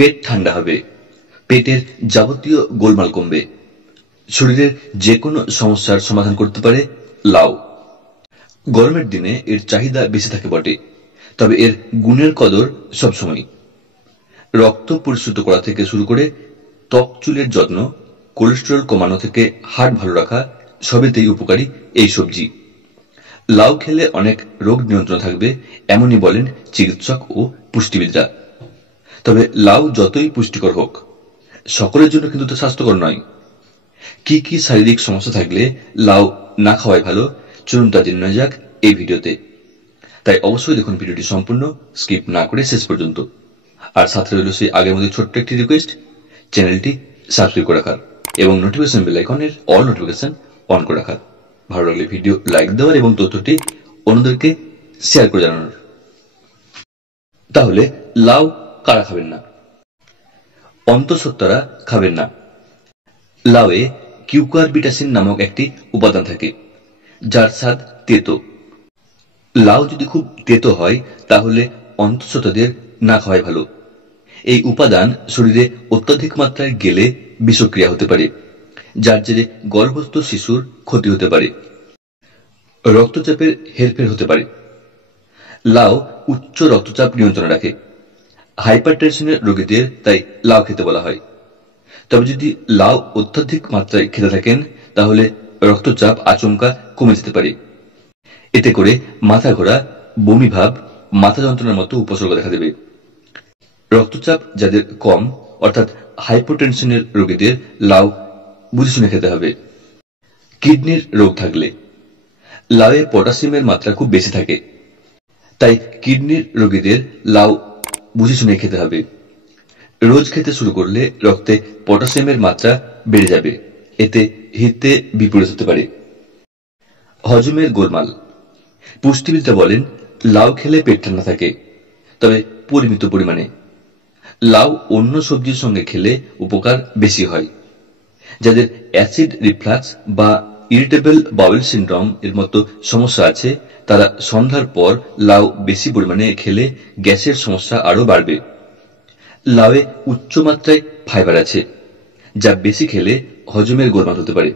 পেট ঠান্ডা হবে, পেটের যাবতীয় গোলমাল কমবে, শরীরের যে কোনো সমস্যার সমাধান করতে পারে লাউ। গরমের দিনে এর চাহিদা বেশি থাকে বটে, তবে এর গুণের কদর সবসময়। রক্ত পরিশুদ্ধ করা থেকে শুরু করে ত্বক চুলের যত্ন, কোলেস্টেরল কমানো থেকে হার্ট ভালো রাখা, সবেতেই উপকারী এই সবজি। লাউ খেলে অনেক রোগ নিয়ন্ত্রণ থাকবে, এমনই বলেন চিকিৎসক ও পুষ্টিবিদরা। তবে লাউ যতই পুষ্টিকর হোক, সকলের জন্য কিন্তু তা স্বাস্থ্যকর নয়। কি কি শারীরিক সমস্যা থাকলে লাউ না খাওয়াই ভালো, চলুন তা জেনে নেওয়া যাক এই ভিডিওতে। তাই অবশ্যই দেখুন ভিডিওটি সম্পূর্ণ, স্কিপ না করে শেষ পর্যন্ত। আর সাথে রইল সেই আগের মধ্যে ছোট্ট একটি রিকোয়েস্ট, চ্যানেলটি সাবস্ক্রাইব করে রাখার এবং নোটিফিকেশন বেল আইকনের অল নোটিফিকেশন অন করে রাখার। ভালো লাগলে ভিডিও লাইক দেওয়ার এবং তথ্যটি অন্যদেরকে শেয়ার করে জানানোর। তাহলে লাউ কারা খাবেন না? অন্তঃসত্ত্বারা খাবেন না। লাউয়ে কিউকারবিটাসিন নামক একটি উপাদান থাকে, যার স্বাদ তেতো। লাউ যদি খুব তেতো হয় তাহলে অন্তঃসত্ত্বাদের না খাওয়াই ভালো। এই উপাদান শরীরে অত্যধিক মাত্রায় গেলে বিষক্রিয়া হতে পারে, যার জেরে গর্ভস্থ শিশুর ক্ষতি হতে পারে, রক্তচাপের হেরফের হতে পারে। লাউ উচ্চ রক্তচাপ নিয়ন্ত্রণে রাখে, হাইপারটেনশনের রোগীদের তাই লাউ খেতে বলা হয়। তবে যদি লাউ অত্যধিক মাত্রায় খেতে থাকেন তাহলে রক্তচাপ আচমকা কমে যেতে পারে। এতে করে মাথা ঘোরা, বমি ভাব, মাথা যন্ত্রণার মতো উপসর্গ দেখা দেবে। রক্তচাপ যাদের কম অর্থাৎ হাইপোটেনশনের রোগীদের লাউ বুঝে শুনে খেতে হবে। কিডনির রোগ থাকলে লাউয়ে পটাশিয়ামের মাত্রা খুব বেশি থাকে, তাই কিডনির রোগীদের লাউ বুঝে শুনে খেতে হবে। রোজ খেতে শুরু করলে রক্তে পটাশিয়ামের মাত্রা বেড়ে যাবে, এতে হিতে বিপরীত হতে পারে। হজমের গোলমাল, পুষ্টিবিদরা বলেন লাউ খেলে পেট ঠান্ডা থাকে, তবে পরিমিত পরিমাণে। লাউ অন্য সবজির সঙ্গে খেলে উপকার বেশি হয়। যাদের অ্যাসিড রিফ্লাক্স বা ইরিটেবল বাউল সিন্ড্রোম এর মতো সমস্যা আছে, তারা সন্ধ্যার পর লাউ বেশি পরিমাণে খেলে গ্যাসের সমস্যা আরো বাড়বে। লাউয়ে উচ্চ মাত্রায় ফাইবার আছে, যা বেশি খেলে হজমের গোলমাল হতে পারে।